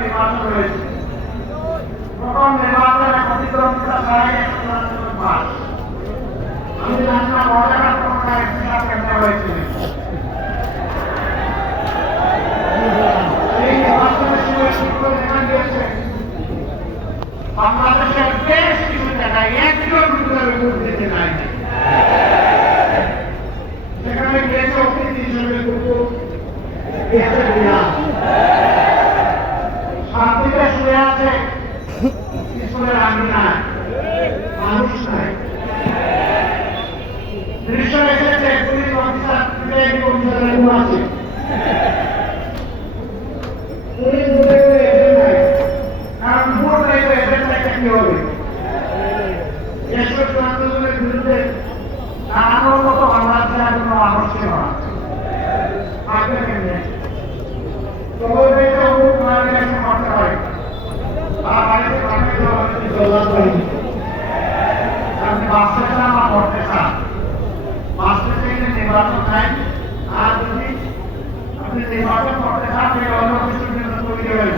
নির্বাচন রয়েছে। প্রথম নির্বাচনে প্রতিদ্বন্দ্বিতা ছাড়াই আমি জানি না মজার কোনটা ইতিহাস কেমনে হয়েছিল। এই নির্বাচনের সময় সূত্র দেখা গিয়েছে বাংলাদেশের বেশ কিছু জায়গায় একজন ভোট দিতে নাই। সেখানে গিয়েছে অতিথি হিসেবে কুকুর, গিয়েছে বিড়াল, শান্তিতে শুয়ে আছে পিছনের আঙি নাই, মানুষ নাই। দৃশ্য এসেছে পুলিশ অফিসার আছে, পুলিশ বলে এজেন্ট নাই, কারণ ভোট নাই তো এজেন্ট থাকতে কি হবে? দেশের আন্দোলনের বিরুদ্ধে দাঁড়ানোর মতো বাংলাদেশে আর কোনো আবশ্যক নয়। থাকবে কেমনে? তবে অমুক মার্গে এসে করতে হয়, তারা বাড়িতে পাঠিয়ে দেওয়া জল্লাদ বাহিনী। আপনি বাঁচতে চান বা করতে চান, বাঁচতে চাইলে নির্বাচন চাই, আর যদি আপনি নির্বাচন করতে চান অন্য কিছুর জন্য তৈরি হয়ে